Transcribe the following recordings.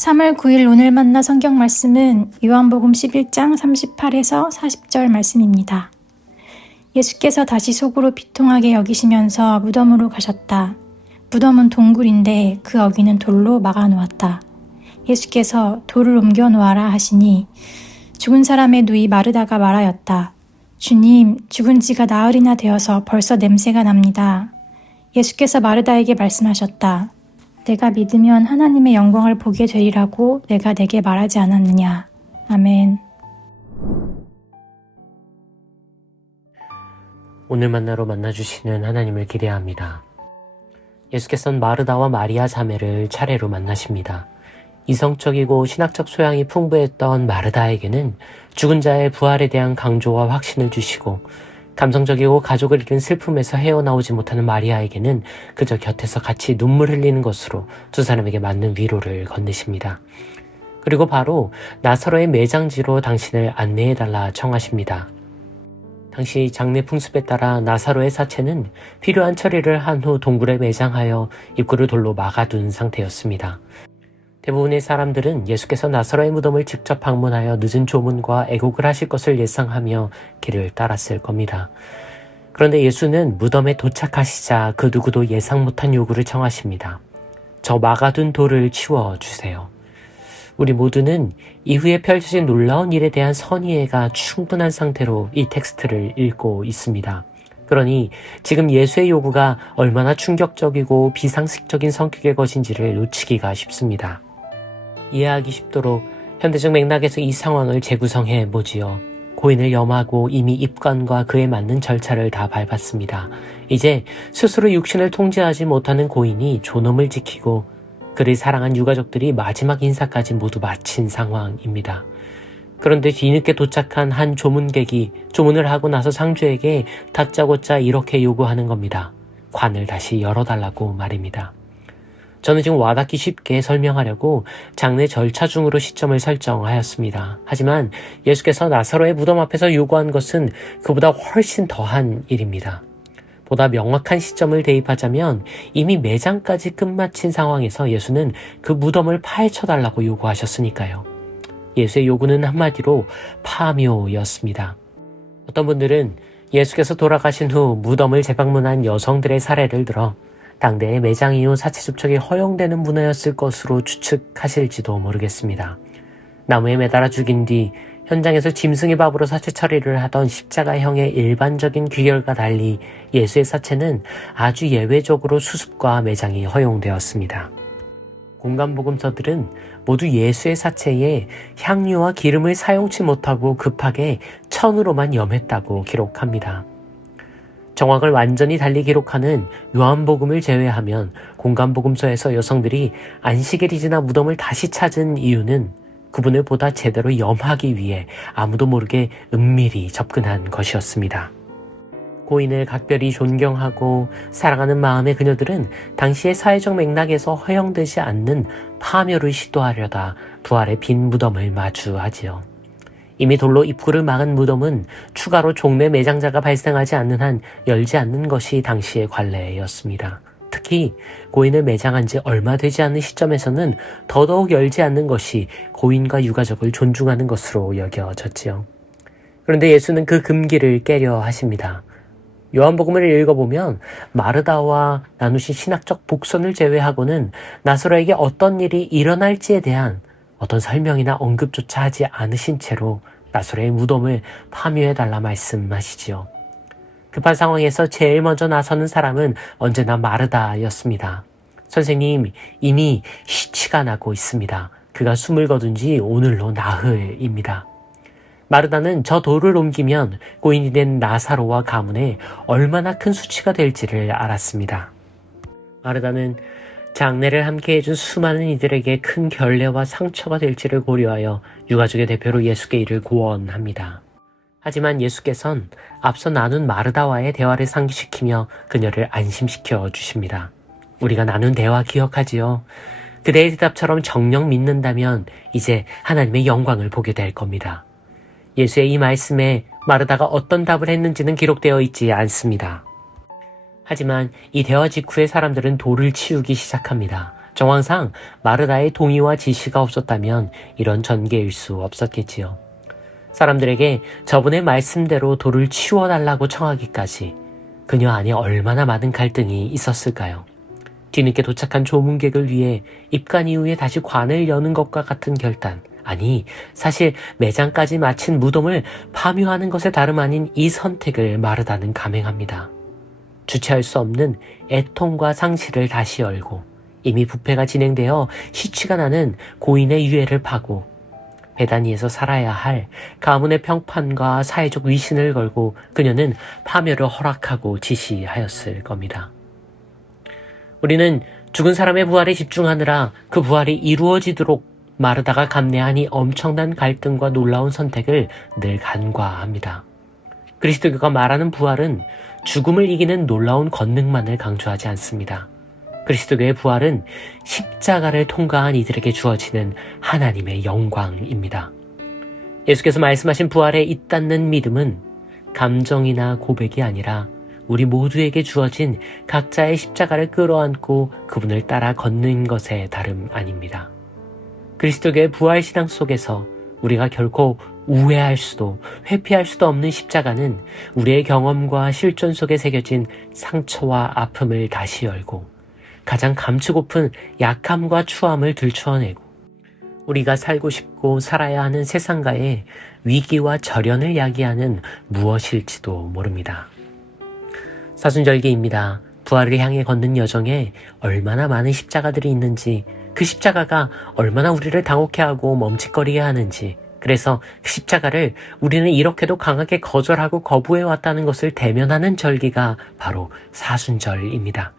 3월 9일 오늘 만나 성경 말씀은 요한복음 11장 38에서 40절 말씀입니다. 예수께서 다시 속으로 비통하게 여기시면서 무덤으로 가셨다. 무덤은 동굴인데 그 어귀는 돌로 막아놓았다. 예수께서 돌을 옮겨 놓아라 하시니 죽은 사람의 누이 마르다가 말하였다. 주님, 죽은 지가 나흘이나 되어서 벌써 냄새가 납니다. 예수께서 마르다에게 말씀하셨다. 내가 믿으면 하나님의 영광을 보게 되리라고 내가 내게 말하지 않았느냐. 아멘. 오늘 만나로 만나주시는 하나님을 기대합니다. 예수께서는 마르다와 마리아 자매를 차례로 만나십니다. 이성적이고 신학적 소양이 풍부했던 마르다에게는 죽은 자의 부활에 대한 강조와 확신을 주시고, 감성적이고 가족을 잃은 슬픔에서 헤어나오지 못하는 마리아에게는 그저 곁에서 같이 눈물 흘리는 것으로 두 사람에게 맞는 위로를 건네십니다. 그리고 바로 나사로의 매장지로 당신을 안내해달라 청하십니다. 당시 장례 풍습에 따라 나사로의 사체는 필요한 처리를 한 후 동굴에 매장하여 입구를 돌로 막아둔 상태였습니다. 대부분의 사람들은 예수께서 나사로의 무덤을 직접 방문하여 늦은 조문과 애곡을 하실 것을 예상하며 길을 따랐을 겁니다. 그런데 예수는 무덤에 도착하시자 그 누구도 예상 못한 요구를 청하십니다. 저 막아둔 돌을 치워주세요. 우리 모두는 이후에 펼쳐진 놀라운 일에 대한 선의해가 충분한 상태로 이 텍스트를 읽고 있습니다. 그러니 지금 예수의 요구가 얼마나 충격적이고 비상식적인 성격의 것인지를 놓치기가 쉽습니다. 이해하기 쉽도록 현대적 맥락에서 이 상황을 재구성해 보지요. 고인을 염하고 이미 입관과 그에 맞는 절차를 다 밟았습니다. 이제 스스로 육신을 통제하지 못하는 고인이 존엄을 지키고 그를 사랑한 유가족들이 마지막 인사까지 모두 마친 상황입니다. 그런데 뒤늦게 도착한 한 조문객이 조문을 하고 나서 상주에게 다짜고짜 이렇게 요구하는 겁니다. 관을 다시 열어달라고 말입니다. 저는 지금 와닿기 쉽게 설명하려고 장례 절차 중으로 시점을 설정하였습니다. 하지만 예수께서 나사로의 무덤 앞에서 요구한 것은 그보다 훨씬 더한 일입니다. 보다 명확한 시점을 대입하자면 이미 매장까지 끝마친 상황에서 예수는 그 무덤을 파헤쳐달라고 요구하셨으니까요. 예수의 요구는 한마디로 파묘였습니다. 어떤 분들은 예수께서 돌아가신 후 무덤을 재방문한 여성들의 사례를 들어 당대의 매장 이후 사체 접촉이 허용되는 문화였을 것으로 추측하실지도 모르겠습니다. 나무에 매달아 죽인 뒤 현장에서 짐승의 밥으로 사체 처리를 하던 십자가형의 일반적인 귀결과 달리 예수의 사체는 아주 예외적으로 수습과 매장이 허용되었습니다. 공간복음서들은 모두 예수의 사체에 향유와 기름을 사용치 못하고 급하게 천으로만 염했다고 기록합니다. 정황을 완전히 달리 기록하는 요한복음을 제외하면 공간복음서에서 여성들이 안식일이 지나 무덤을 다시 찾은 이유는 그분을 보다 제대로 염하기 위해 아무도 모르게 은밀히 접근한 것이었습니다. 고인을 각별히 존경하고 사랑하는 마음의 그녀들은 당시의 사회적 맥락에서 허용되지 않는 파묘를 시도하려다 부활의 빈 무덤을 마주하지요. 이미 돌로 입구를 막은 무덤은 추가로 종례 매장자가 발생하지 않는 한 열지 않는 것이 당시의 관례였습니다. 특히 고인을 매장한 지 얼마 되지 않는 시점에서는 더더욱 열지 않는 것이 고인과 유가족을 존중하는 것으로 여겨졌지요. 그런데 예수는 그 금기를 깨려 하십니다. 요한복음을 읽어보면 마르다와 나누신 신학적 복선을 제외하고는 나사로에게 어떤 일이 일어날지에 대한 어떤 설명이나 언급조차 하지 않으신 채로 나사로의 무덤을 파묘해달라 말씀하시지요. 급한 상황에서 제일 먼저 나서는 사람은 언제나 마르다였습니다. 선생님, 이미 시치가 나고 있습니다. 그가 숨을 거둔 지 오늘로 나흘입니다. 마르다는 저 돌을 옮기면 고인이 된 나사로와 가문에 얼마나 큰 수치가 될지를 알았습니다. 마르다는 장례를 함께 해준 수많은 이들에게 큰 결례와 상처가 될지를 고려하여 유가족의 대표로 예수께 이를 고언합니다. 하지만 예수께서는 앞서 나눈 마르다와의 대화를 상기시키며 그녀를 안심시켜 주십니다. 우리가 나눈 대화 기억하지요? 그대의 대답처럼 정녕 믿는다면 이제 하나님의 영광을 보게 될 겁니다. 예수의 이 말씀에 마르다가 어떤 답을 했는지는 기록되어 있지 않습니다. 하지만 이 대화 직후에 사람들은 돌을 치우기 시작합니다. 정황상 마르다의 동의와 지시가 없었다면 이런 전개일 수 없었겠지요. 사람들에게 저분의 말씀대로 돌을 치워달라고 청하기까지 그녀 안에 얼마나 많은 갈등이 있었을까요? 뒤늦게 도착한 조문객을 위해 입관 이후에 다시 관을 여는 것과 같은 결단, 아니 사실 매장까지 마친 무덤을 파묘하는 것에 다름 아닌 이 선택을 마르다는 감행합니다. 주체할 수 없는 애통과 상실을 다시 열고 이미 부패가 진행되어 시취가 나는 고인의 유해를 파고 베다니에서 살아야 할 가문의 평판과 사회적 위신을 걸고 그녀는 파묘를 허락하고 지시하였을 겁니다. 우리는 죽은 사람의 부활에 집중하느라 그 부활이 이루어지도록 마르다가 감내하니 엄청난 갈등과 놀라운 선택을 늘 간과합니다. 그리스도교가 말하는 부활은 죽음을 이기는 놀라운 권능만을 강조하지 않습니다. 그리스도교의 부활은 십자가를 통과한 이들에게 주어지는 하나님의 영광입니다. 예수께서 말씀하신 부활에 잇닿는 믿음은 감정이나 고백이 아니라 우리 모두에게 주어진 각자의 십자가를 끌어안고 그분을 따라 걷는 것에 다름 아닙니다. 그리스도교의 부활신앙 속에서 우리가 결코 우회할 수도 회피할 수도 없는 십자가는 우리의 경험과 실존 속에 새겨진 상처와 아픔을 다시 열고 가장 감추고픈 약함과 추함을 들추어내고 우리가 살고 싶고 살아야 하는 세상과의 위기와 절연을 야기하는 무엇일지도 모릅니다. 사순절기입니다. 부활을 향해 걷는 여정에 얼마나 많은 십자가들이 있는지, 그 십자가가 얼마나 우리를 당혹해 하고 멈칫거리게 하는지, 그래서 그 십자가를 우리는 이렇게도 강하게 거절하고 거부해왔다는 것을 대면하는 절기가 바로 사순절입니다.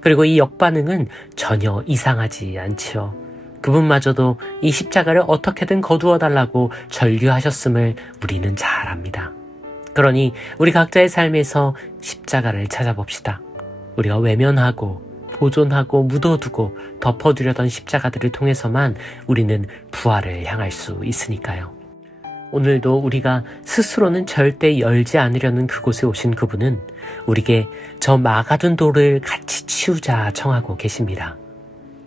그리고 이 역반응은 전혀 이상하지 않지요. 그분마저도 이 십자가를 어떻게든 거두어달라고 절규하셨음을 우리는 잘 압니다. 그러니 우리 각자의 삶에서 십자가를 찾아봅시다. 우리가 외면하고 보존하고 묻어두고 덮어두려던 십자가들을 통해서만 우리는 부활을 향할 수 있으니까요. 오늘도 우리가 스스로는 절대 열지 않으려는 그곳에 오신 그분은 우리에게 저 막아둔 돌을 같이 치우자 청하고 계십니다.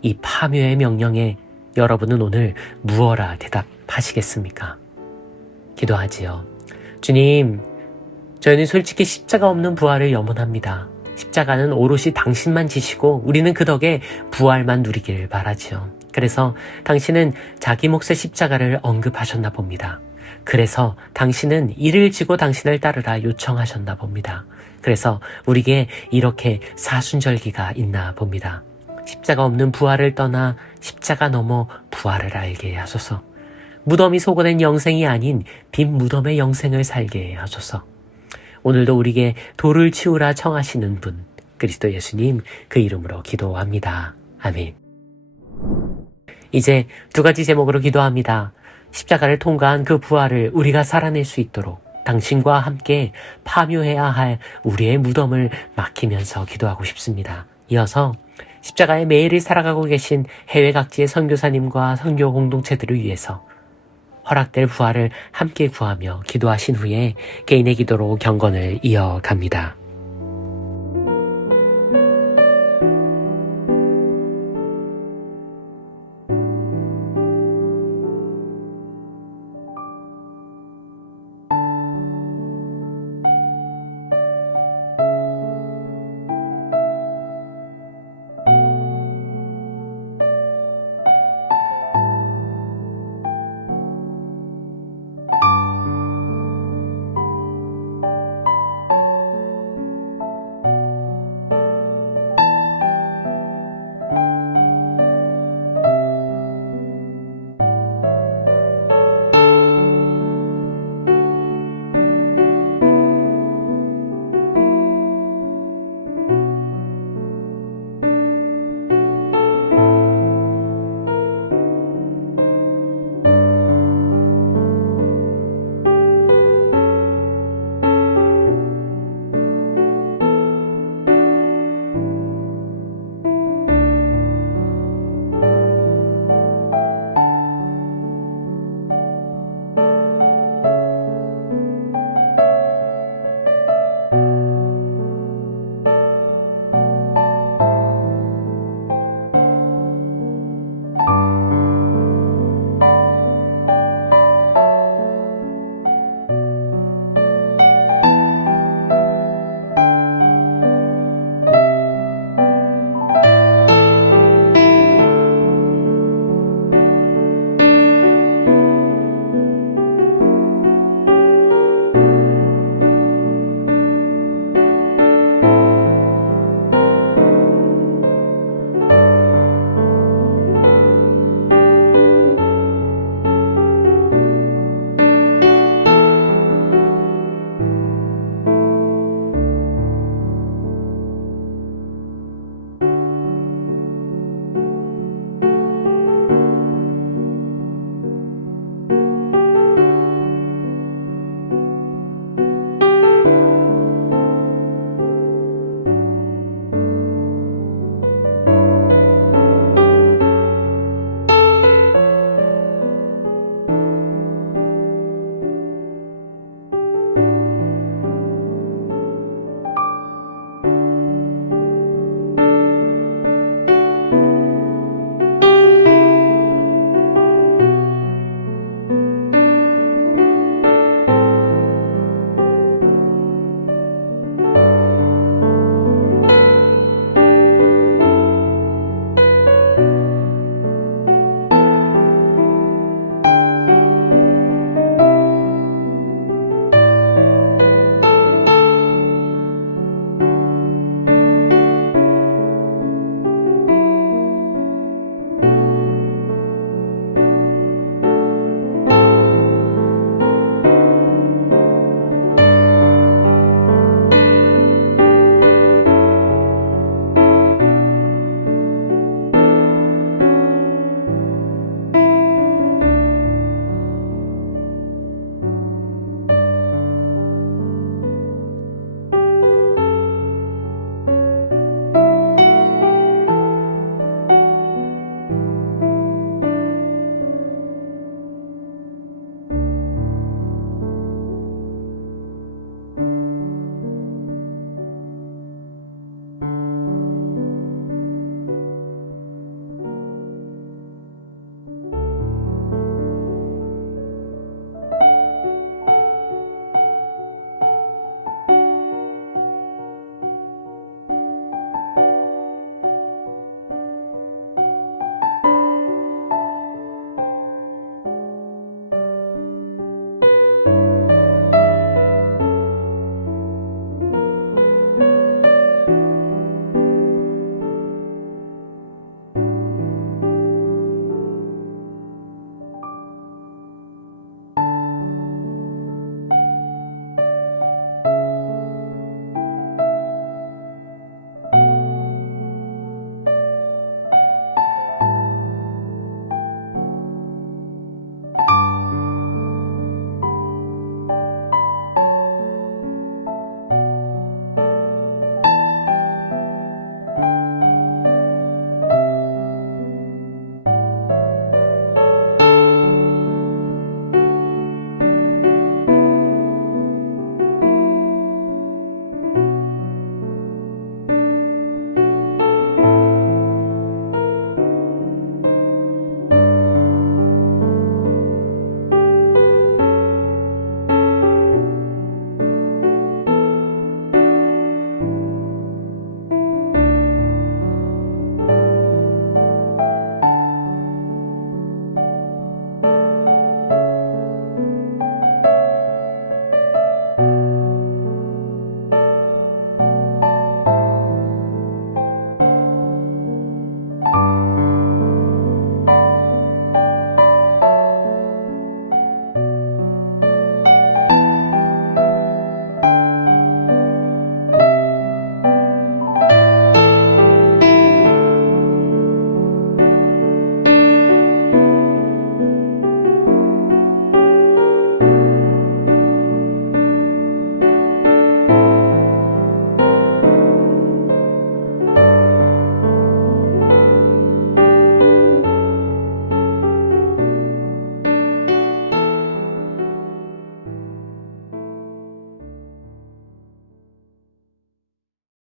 이 파묘의 명령에 여러분은 오늘 무엇라 대답하시겠습니까? 기도하지요. 주님, 저희는 솔직히 십자가 없는 부활을 염원합니다. 십자가는 오롯이 당신만 지시고 우리는 그 덕에 부활만 누리길 바라지요. 그래서 당신은 자기 몫의 십자가를 언급하셨나 봅니다. 그래서 당신은 이를 지고 당신을 따르라 요청하셨나 봅니다. 그래서 우리에게 이렇게 사순절기가 있나 봅니다. 십자가 없는 부활을 떠나 십자가 넘어 부활을 알게 하소서. 무덤이 소거된 영생이 아닌 빈 무덤의 영생을 살게 하소서. 오늘도 우리에게 돌을 치우라 청하시는 분, 그리스도 예수님 그 이름으로 기도합니다. 아멘. 이제 두 가지 제목으로 기도합니다. 십자가를 통과한 그 부활을 우리가 살아낼 수 있도록 당신과 함께 파묘해야 할 우리의 무덤을 맡기면서 기도하고 싶습니다. 이어서 십자가의 매일을 살아가고 계신 해외 각지의 선교사님과 선교 공동체들을 위해서 허락될 부활을 함께 구하며 기도하신 후에 개인의 기도로 경건을 이어갑니다.